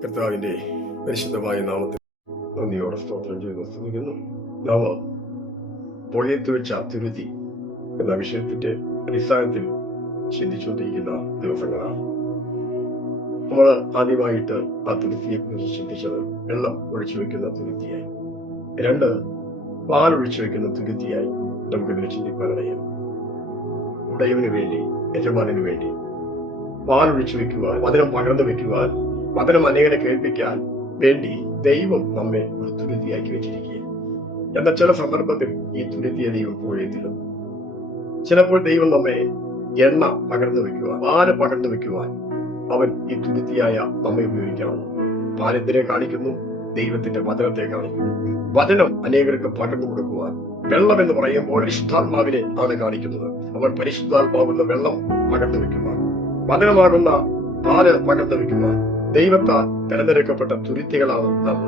കർത്താവിന്റെ പരിശുദ്ധമായ നാമത്തിൽ നന്ദിയോടെ സ്തോത്രം ചെയ്ത് സ്തുതിക്കുന്നു. നാം പുഴയത്ത് വെച്ച തുരുതി എന്ന വിഷയത്തിന്റെ അടിസ്ഥാനത്തിൽ ചിന്തിച്ചുകൊണ്ടിരിക്കുന്ന ദിവസങ്ങളാണ്. നമ്മൾ ആദ്യമായിട്ട് ആ തുരുത്തിയെ കുറിച്ച് ചിന്തിച്ചത് വെള്ളം ഒഴിച്ചു വെക്കുന്ന തുരുത്തിയായി, രണ്ട് പാൽ ഒഴിച്ചു വെക്കുന്ന തുരുത്തിയായി നമുക്കിതിനെ ചിന്തിക്കാനിടയാം. ഉടയവന് വേണ്ടി, യജമാനു വേണ്ടി പാൽ ഒഴിച്ചു വെക്കുവാൻ, വചനം പകർന്നു വെക്കുവാൻ, വചനം അനേകരെ കേൾപ്പിക്കാൻ വേണ്ടി ദൈവം നമ്മെ ഒരു തുരുത്തിയാക്കി വെച്ചിരിക്കുക. എന്നാൽ ചില സന്ദർഭത്തിൽ ഈ തുരുത്തിയെ ദൈവം പുഴയത്തിലും, ചിലപ്പോൾ ദൈവം നമ്മെ എണ്ണ പകർന്നു വെക്കുവാൻ, പാല് പകർന്നു വെക്കുവാൻ അവൻ ഈ തുരുത്തിയായ നമ്മെ ഉപയോഗിക്കണം. പാലെന്തിനെ കാണിക്കുന്നു? ദൈവത്തിന്റെ വചനത്തെ കാണിക്കുന്നു. വചനം അനേകർക്ക് പകർന്നു കൊടുക്കുവാൻ, വെള്ളം എന്ന് പറയുമ്പോൾ പരിശുദ്ധാത്മാവിനെ ആണ് കാണിക്കുന്നത്. അവൻ പരിശുദ്ധാത്മാവുന്ന വെള്ളം പകർന്നു വെക്കുവാൻ, വചനമാകുന്ന പാല് പകർന്നു വെക്കുവാൻ ദൈവത്താൽ തെരഞ്ഞെടുക്കപ്പെട്ട തുരുത്തികളാണ് നാം.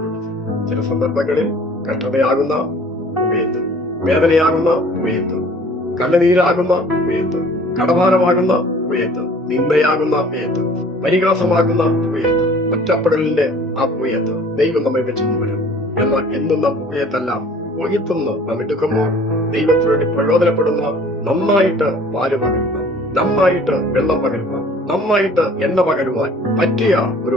ചില സന്ദർഭങ്ങളിൽ കഷ്ടതയാകുന്ന പുഴയത്ത്, വേദനയാകുന്ന പുഴയത്ത്, കണ്ണുനീരാകുന്ന പുഴയത്ത്, കടഭാരമാകുന്ന പുഴയത്ത്, നിന്ദയാകുന്ന പുഴയത്ത്, പരിഹാസമാകുന്ന പുഴയത്ത്, ഒറ്റപ്പെടലിന്റെ ആ പുഴയത്ത് ദൈവം നമ്മെ വെച്ചെന്ന് വരും. എന്നാൽ എന്നുന്ന പുഴയത്തല്ല, പുഴയത്തുനിന്ന് നാം എടുക്കുമ്പോൾ ദൈവത്തിന് വേണ്ടി പ്രയോജനപ്പെടുന്ന, നന്നായിട്ട് പാല് പകരുവാൻ, നന്നായിട്ട് വെള്ളം പകരുവാൻ, നന്നായിട്ട് എണ്ണ പകരുവാൻ പറ്റിയ ഒരു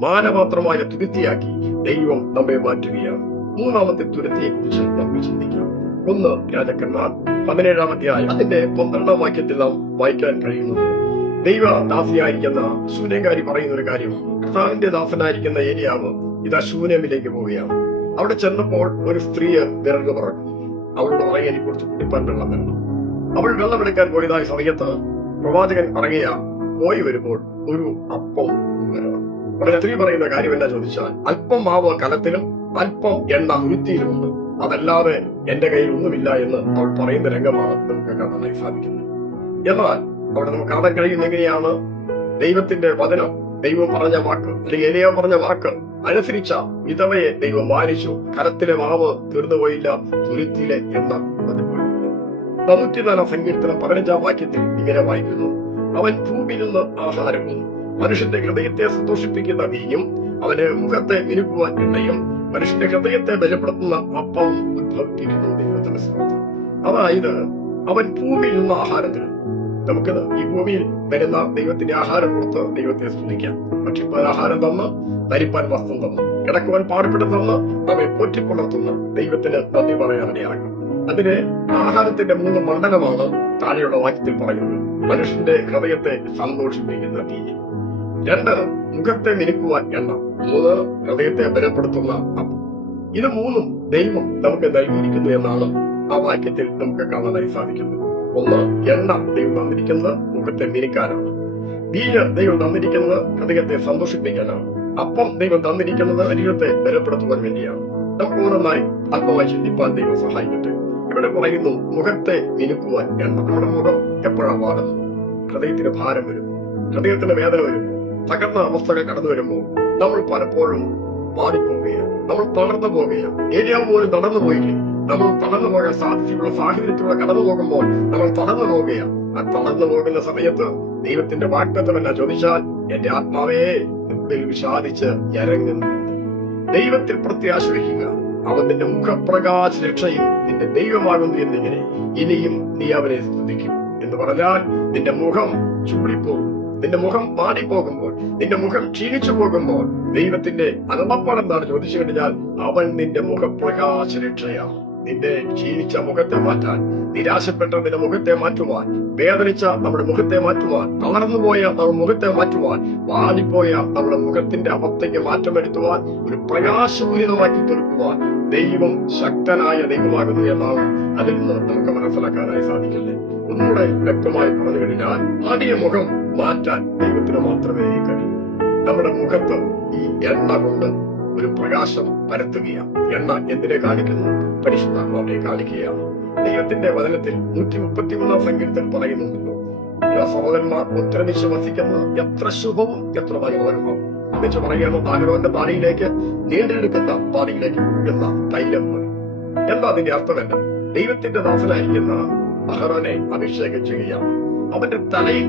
മാനപാത്രമായ തുരുത്തിയാക്കി ദൈവം നമ്മെ മാറ്റുകയാണ്. മൂന്നാമത്തെ തുരുത്തിയെ കുറിച്ച് നമുക്ക് ചിന്തിക്കാം. 1 രാജാക്കന്മാർ 17-ാം അധ്യായം അതിന്റെ 12-ാം വാക്യത്തിൽ നാം വായിക്കാൻ കഴിയുന്നത്, ദൈവദാസിയായിരിക്കുന്ന ശൂന്യകാരി പറയുന്ന ഒരു കാര്യം. കർത്താവിന്റെ ദാസനായിരിക്കുന്ന ഏലിയാവ് ഇതാ ശൂന്യമിലേക്ക് പോവുകയാണ്. അവിടെ ചെന്നപ്പോൾ ഒരു സ്ത്രീ വിറക് പറക്കും. അവളുടെ പറയെ കുറിച്ച് കുടിപ്പാൻ വെള്ളം വേണം. അവൾ വെള്ളമെടുക്കാൻ പോയതായ സമയത്ത് പ്രവാചകൻ പറയുക, പോയി വരുമ്പോൾ ഒരു അപ്പം വരണം. അവിടെ സ്ത്രീ പറയുന്ന കാര്യം എന്താ ചോദിച്ചാൽ, അല്പം മാവ് കലത്തിലും അല്പം എണ്ണ തുരുത്തിയിലുമുണ്ട്, അതല്ലാതെ എന്റെ കയ്യിൽ ഒന്നുമില്ല എന്ന് അവൾ പറയുന്ന രംഗമാണ് നമുക്ക് കാണാനായി സാധിക്കുന്നത്. എന്നാൽ അവിടെ നമുക്ക് കാണാൻ കഴിയുന്ന എങ്ങനെയാണ്? ദൈവത്തിന്റെ വചനം, ദൈവം പറഞ്ഞ വാക്ക്, അല്ലെങ്കിൽ ഏലിയാ പറഞ്ഞ വാക്ക് അനുസരിച്ച വിധവയെ ദൈവം മാനിച്ചു. കലത്തിലെ മാവ് തീർന്നുപോയില്ല, തുരുത്തിയിലെ എണ്ണ. 104-ാം സങ്കീർത്തനം 15-ാം വാക്യത്തിൽ ഇങ്ങനെ വായിക്കുന്നു, അവൻ ഭൂമിയിൽ നിന്ന് ആഹാരവും മനുഷ്യന്റെ ഹൃദയത്തെ സന്തോഷിപ്പിക്കുന്ന നീയും അവന്റെ മുഖത്തെ മിനുക്കുവാൻ എണ്ണയും മനുഷ്യന്റെ ഹൃദയത്തെ ബലപ്പെടുത്തുന്ന അപ്പവും ഉദ്ഭവിപ്പിക്കുന്നു. ദൈവത്തിന്റെ സ്തോത്രം. അതായത് അവൻ ഭൂമിയിൽ നിന്ന് ആഹാരത്തിന്, നമുക്ക് ഈ ഭൂമിയിൽ തരുന്ന ദൈവത്തിന്റെ ആഹാരം കൊടുത്ത് ദൈവത്തെ സ്തുതിക്കാം. ഭക്ഷിപ്പാൻ ആഹാരം തന്ന്, ധരിപ്പാൻ വസ്ത്രം തന്ന്, കിടക്കുവാൻ പാർപ്പിടം നമ്മെ പോറ്റിപ്പുണർത്തുന്ന ദൈവത്തിന് നന്ദി പറയാനിടയാകും. അതിന് ആഹാരത്തിന്റെ 3 മണ്ഡലമാണ് താഴെയുള്ള വാക്യത്തിൽ പറയുന്നത്. മനുഷ്യന്റെ ഹൃദയത്തെ സന്തോഷിപ്പിക്കുന്ന തീ, 2 മുഖത്തെ മിനുക്കുവാൻ എണ്ണ, 3 ഹൃദയത്തെ ബലപ്പെടുത്തുന്ന അപ്പം. ഇത് 3 ദൈവം നമുക്ക് നൽകിയിരിക്കുന്നു എന്നാണ് ആ വാക്യത്തിൽ നമുക്ക് കാണാനായി സാധിക്കുന്നത്. 1 എണ്ണ ദൈവം തന്നിരിക്കുന്നത് മുഖത്തെ മിനുക്കാനാണ്. ബീജ ദൈവം തന്നിരിക്കുന്നത് ഹൃദയത്തെ സന്തോഷിപ്പിക്കാനാണ്. അപ്പം ദൈവം തന്നിരിക്കുന്നത് ശരീരത്തെ ബലപ്പെടുത്തുവാൻ വേണ്ടിയാണ്. നമുക്ക് ഓരോന്നായി അല്പമായി ചിന്തിപ്പാൻ ദൈവം സഹായിക്കട്ടെ. ഇവിടെ പറയുന്നു മുഖത്തെ മിനുക്കുവാൻ എണ്ണ. നമ്മുടെ മുഖം എപ്പോഴാണ് വാടുന്നത്? ഹൃദയത്തിന് ഭാരം വരും, ഹൃദയത്തിന് വേദന വരുമ്പോൾ, തകർന്ന അവസ്ഥകൾ കടന്നു വരുമ്പോൾ നമ്മൾ പലപ്പോഴും വാടിപ്പോവുകയാണ്, നമ്മൾ തളർന്നു പോവുകയാണ്. ഏരിയാവ് പോലും നടന്നു പോയില്ലേ? നമ്മൾ തളർന്നു പോകാൻ സാധ്യതയുള്ള സാഹചര്യത്തിലൂടെ കടന്നു പോകുമ്പോൾ നമ്മൾ തളർന്നു പോവുകയാണ്. ആ തളർന്നു പോകുന്ന സമയത്ത് ദൈവത്തിന്റെ വാഗ്ദത്തമല്ല ചോദിച്ചാൽ, എന്റെ ആത്മാവേ നിന്നിൽ വിഷാദിച്ച് ഇറങ്ങുന്നു. ദൈവത്തിൽ പ്രത്യാശ വയ്ക്കുക. അവൻ നിന്റെ മുഖപ്രകാശ രക്ഷയും നിന്റെ ദൈവമാകുന്നു എന്നിങ്ങനെ ഇനിയും നീ അവനെ സ്തുതിക്കും എന്ന് പറഞ്ഞാൽ, നിന്റെ മുഖം ചൂടിപ്പോകും. നിന്റെ മുഖം മാറിപ്പോകുമ്പോൾ, നിന്റെ മുഖം ക്ഷീണിച്ചു പോകുമ്പോൾ ദൈവത്തിന്റെ അരുളപ്പാട് എന്താണ് ചോദിച്ചു കഴിഞ്ഞാൽ, അവൻ നിന്റെ മുഖപ്രകാശ രക്ഷയാണ്. നിന്റെ ക്ഷീണിച്ച മുഖത്തെ മാറ്റാൻ, നിരാശപ്പെട്ട നിന്റെ മുഖത്തെ മാറ്റുവാൻ, വേദനിച്ച നമ്മുടെ മുഖത്തെ മാറ്റുവാൻ, തളർന്നുപോയ നമ്മുടെ മുഖത്തെ മാറ്റുവാൻ, വാടിപ്പോയ നമ്മുടെ മുഖത്തിന്റെ അവസ്ഥയ്ക്ക് മാറ്റം വരുത്തുവാൻ, ഒരു പ്രകാശപൂരിതമാക്കി തീർക്കുവാൻ ദൈവം ശക്തനായ ദൈവമാകുന്നു എന്നാണ് അതിൽ നിന്ന് നമുക്ക് മനസ്സിലാക്കാനായി സാധിക്കില്ലേ. ഒന്നുകൂടെ വ്യക്തമായി പറഞ്ഞു കഴിഞ്ഞാൽ, ആദ്യ മുഖം മാറ്റാൻ ദൈവത്തിന് മാത്രമേ കഴിയൂ. നമ്മുടെ മുഖത്ത് ഈ എണ്ണ കൊണ്ട് ഒരു പ്രകാശം പരത്തുകയാണ്. എണ്ണ എന്തിനെ കാണിക്കുന്നു? പരിശുദ്ധാത്മാവിനെ കാണിക്കുകയാണ്. ദൈവത്തിന്റെ വചനത്തിൽ 133-ാം സങ്കീർത്തനം പറയുന്നുണ്ടല്ലോ, സഹോദരന്മാർ ഒത്തൊരുമിച്ച് വസിക്കുന്നത് എത്ര ശുഭവും എത്ര മനോഹരവും. എന്നുവെച്ച് പറയുന്ന താരവന്റെ താടിയിലേക്ക്, നീണ്ടെടുക്കുന്ന താടിയിലേക്ക് ഒഴുകുന്ന തൈലം പോലെ. എന്താ അതിന്റെ അർത്ഥമല്ല? ദൈവത്തിന്റെ ദാസനായിരിക്കുന്ന അഹറോനെ അഭിഷേകം ചെയ്യുകയാണ്. അവന്റെ തലയിൽ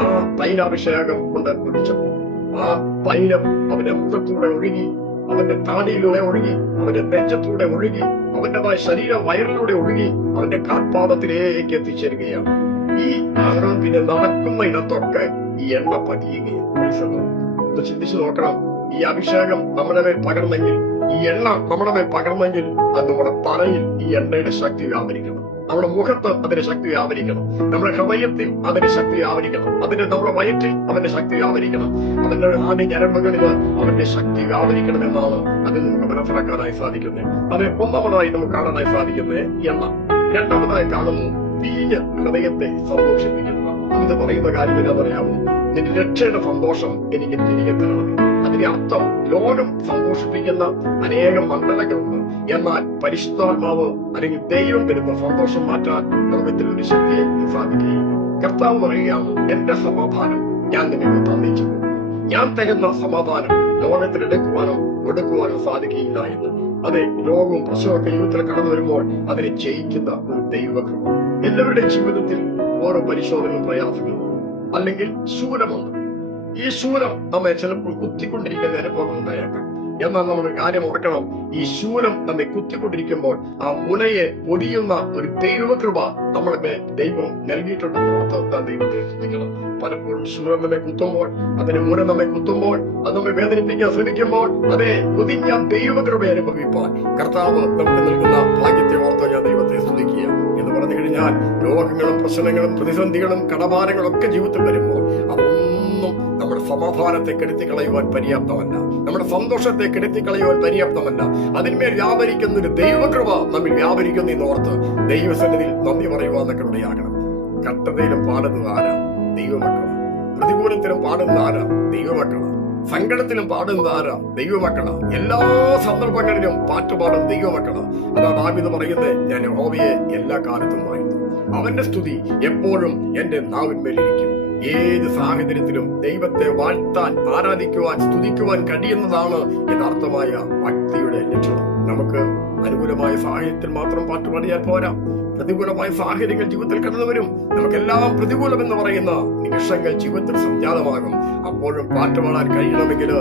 ആ തൈലാഭിഷേകം കൊണ്ട് ഒഴിച്ചപ്പോൾ ആ തൈലം അവന്റെ മുഖത്തൂടെ ഒഴുകി, അവന്റെ താടിയിലൂടെ ഒഴുകി, അവന്റെ നെഞ്ചത്തൂടെ ഒഴുകി, അവന്റേതായ ശരീര വയറിലൂടെ ഒഴുകി അവന്റെ കാൽപാദത്തിലേക്ക് എത്തിച്ചേരുകയാണ്. ഈ ആഹാരം പിന്നെ നടക്കുന്ന ഇടത്തൊക്കെ ഈ എണ്ണ പതിയുകയാണ്. ഒന്ന് ചിന്തിച്ചു നോക്കണം. ഈ അഭിഷേകം നമ്മുടെ മേൽ പകർന്നെങ്കിൽ, ഈ എണ്ണ നമ്മുടെ മേൽ പകർന്നെങ്കിൽ, അത് നമ്മുടെ തലയിൽ ഈ എണ്ണയുടെ ശക്തി വ്യാപരിക്കണം, നമ്മുടെ മുഖത്ത് അതിന്റെ ശക്തി വ്യാപരിക്കണം, നമ്മുടെ ഹൃദയത്തിൽ അതിന്റെ ശക്തി വ്യാപരിക്കണം, നമ്മുടെ വയറ്റിൽ അവന്റെ ശക്തി വ്യാപരിക്കണം, അവന്റെ ആദ്യ ഞരമ്പുകളിൽ അവന്റെ ശക്തി വ്യാപരിക്കണം എന്നാണ് അതിൽ നമുക്ക് മനസ്സിലാക്കാനായി സാധിക്കുന്നത്. അത് ഒന്നാമതായി നമുക്ക് കാണാനായി സാധിക്കുന്നത് എണ്ണ. രണ്ടാമതായി കാണുന്നു തീഞ്ഞ ഹൃദയത്തെ സന്തോഷിപ്പിക്കുന്നതാണ്. ഇത് പറയുന്ന കാര്യം എന്താണെന്നറിയാമോ? നിന്റെ രക്ഷയുടെ സന്തോഷം എനിക്ക് തിരികെ തരണമേ. അതിന്റെ അർത്ഥം ലോകം സന്തോഷിപ്പിക്കുന്ന അനേകം മണ്ഡലങ്ങളുണ്ട്, എന്നാൽ പരിശുദ്ധാത്മാവ് അല്ലെങ്കിൽ ദൈവം തരുന്ന സന്തോഷം മാറ്റാൻ ലോകത്തിൽ ഒരു ശക്തിയെ സാധിക്കുകയില്ല. കർത്താവ് പറയുകയാണ്, എന്റെ സമാധാനം ഞാൻ നിങ്ങൾക്ക് തന്നിച്ചു, ഞാൻ തരുന്ന സമാധാനം ലോകത്തിൽ എടുക്കുവാനോ സാധിക്കുകയില്ല എന്ന്. അതെ, രോഗവും പ്രശ്നമൊക്കെ ജീവിതത്തിൽ കടന്നു വരുമ്പോൾ അതിനെ ജയിക്കുന്ന ഒരു ദൈവകൃപ. എല്ലാവരുടെയും ജീവിതത്തിൽ ഓരോ പരിശോധനകളും പ്രയാസങ്ങളും അല്ലെങ്കിൽ ശൂലമുണ്ട്. ഈ ശൂലം നമ്മെ ചിലപ്പോൾ കുത്തിക്കൊണ്ടിരിക്കുന്ന അനുഭവം ഉണ്ടായേക്കാം. എന്നാൽ നമ്മൾ കാര്യം ഓർക്കണം, ഈ ശൂലം നമ്മെ കുത്തിക്കൊണ്ടിരിക്കുമ്പോൾ ആ മുനയെ പൊടിയുന്ന ഒരു ദൈവകൃപ നമ്മളുടെ ദൈവം നൽകിയിട്ടുണ്ടെന്ന് ദൈവത്തെ ശ്രദ്ധിക്കണം. പലപ്പോഴും ശൂലം നമ്മെ കുത്തുമ്പോൾ, അതിന് മുന നമ്മെ കുത്തുമ്പോൾ, അത് നമ്മെ വേദനിപ്പിക്കാൻ ശ്രമിക്കുമ്പോൾ, അതേ പൊതിഞ്ഞ ദൈവകൃപ അനുഭവിപ്പാൻ കർത്താവ് നമുക്ക് നൽകുന്ന ഭാഗ്യത്തെ ഓർത്ത് ഞാൻ ദൈവത്തെ സ്തുതിക്കുക എന്ന് പറഞ്ഞു കഴിഞ്ഞാൽ, രോഗങ്ങളും പ്രശ്നങ്ങളും പ്രതിസന്ധികളും കടഭാരങ്ങളും ഒക്കെ ജീവിതത്തിൽ വരുമ്പോൾ അതൊന്നും നമ്മുടെ സമാധാനത്തെ കെടുത്തി കളയുവാൻ പര്യാപ്തമല്ല, നമ്മുടെ സന്തോഷത്തെ കെടുത്തി കളയുവാൻ പര്യാപ്തമല്ല. അതിന്മേൽ വ്യാപരിക്കുന്ന ഒരു ദൈവകൃപ നമ്മിൽ വ്യാപരിക്കുന്നു എന്ന് ഓർത്ത് ദൈവസന്നിധിയിൽ നന്ദി പറയുവാന്നൊക്കെ ഇടയാകണം. കഷ്ടതയിലും പാടുന്നത് ആരാ? ദൈവമക്കളാണ്. പ്രതികൂലത്തിലും പാടുന്നത് ആരാ? ദൈവമക്കളാണ്. സങ്കടത്തിലും പാടുന്നത് ആരാ? ദൈവമക്കളാണ്. എല്ലാ സന്ദർഭങ്ങളിലും പാട്ടുപാടും ദൈവമക്കളാണ്. അതാ ദാവീദ് പറയുന്നത്, ഞാൻ യഹോവയെ എല്ലാ കാലത്തും വാഴ്ത്തും, അവന്റെ സ്തുതി എപ്പോഴും എന്റെ നാവിന്മേലിരിക്കും. ഏത് സാഹചര്യത്തിലും ദൈവത്തെ വാഴ്ത്താൻ, ആരാധിക്കുവാൻ, സ്തുതിക്കുവാൻ കഴിയുന്നതാണ് യഥാർത്ഥമായ ഭക്തിയുടെ ലക്ഷണം. നമുക്ക് അനുകൂലമായ സാഹചര്യത്തിൽ മാത്രം പാട്ടുപാടിയാൽ പോരാ. പ്രതികൂലമായ സാഹചര്യങ്ങൾ ജീവിതത്തിൽ കടന്നു വരും. നമുക്കെല്ലാം പ്രതികൂലമെന്ന് പറയുന്ന നിമിഷങ്ങൾ ജീവിതത്തിൽ സംജാതമാകും. അപ്പോഴും പാട്ടുപാടാൻ കഴിയണമെങ്കിൽ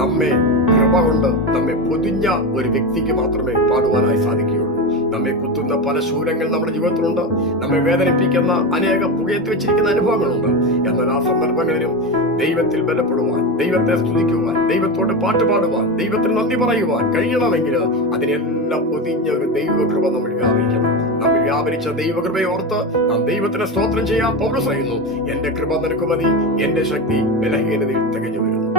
നമ്മെ കൃപ കൊണ്ട് നമ്മെ പൊതിഞ്ഞ ഒരു വ്യക്തിക്ക് മാത്രമേ പാടുവാനായി സാധിക്കുകയുള്ളൂ. നമ്മെ കുത്തുന്ന പല ശൂലങ്ങൾ നമ്മുടെ ജീവിതത്തിലുണ്ട്. നമ്മെ വേദനിപ്പിക്കുന്ന അനേകം പുകയത്ത് വെച്ചിരിക്കുന്ന അനുഭവങ്ങളുണ്ട്. എന്നാൽ ആ സന്ദർഭങ്ങളിലും ദൈവത്തിൽ ബലപ്പെടുവാൻ, ദൈവത്തെ സ്തുതിക്കുവാൻ, ദൈവത്തോട് പാട്ടുപാടുവാൻ, ദൈവത്തിന് നന്ദി പറയുവാൻ കഴിയണമെങ്കിൽ അതിനെല്ലാം പൊതിഞ്ഞ ഒരു ദൈവകൃപ നമ്മൾ വ്യാപരിക്കണം. നമ്മൾ വ്യാപരിച്ച ദൈവകൃപയെ ഓർത്ത് നാം ദൈവത്തിന് സ്തോത്രം ചെയ്യാൻ പൗലോസ് പറയുന്നു, എന്റെ കൃപ നിനക്ക് മതി, എന്റെ ശക്തി ബലഹീനതയിൽ തികഞ്ഞു വരുന്നു.